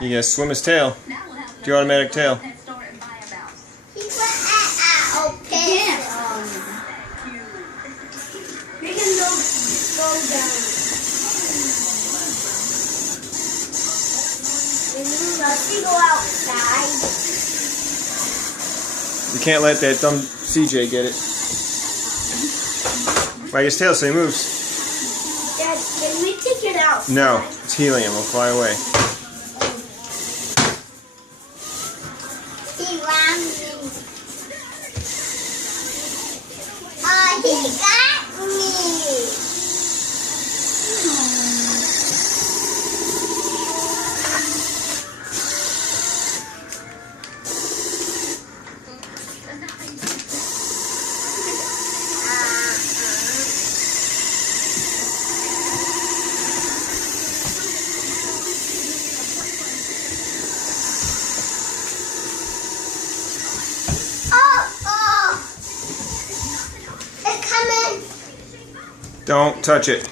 You gotta swim his tail. Do your automatic tail. He put okay. Make him go down. Let's go outside. You can't let that dumb CJ get it. Wag his tail so he moves. Dad, can we take it outside? No, it's helium. It'll fly away. He ran me. He got me. Don't touch it.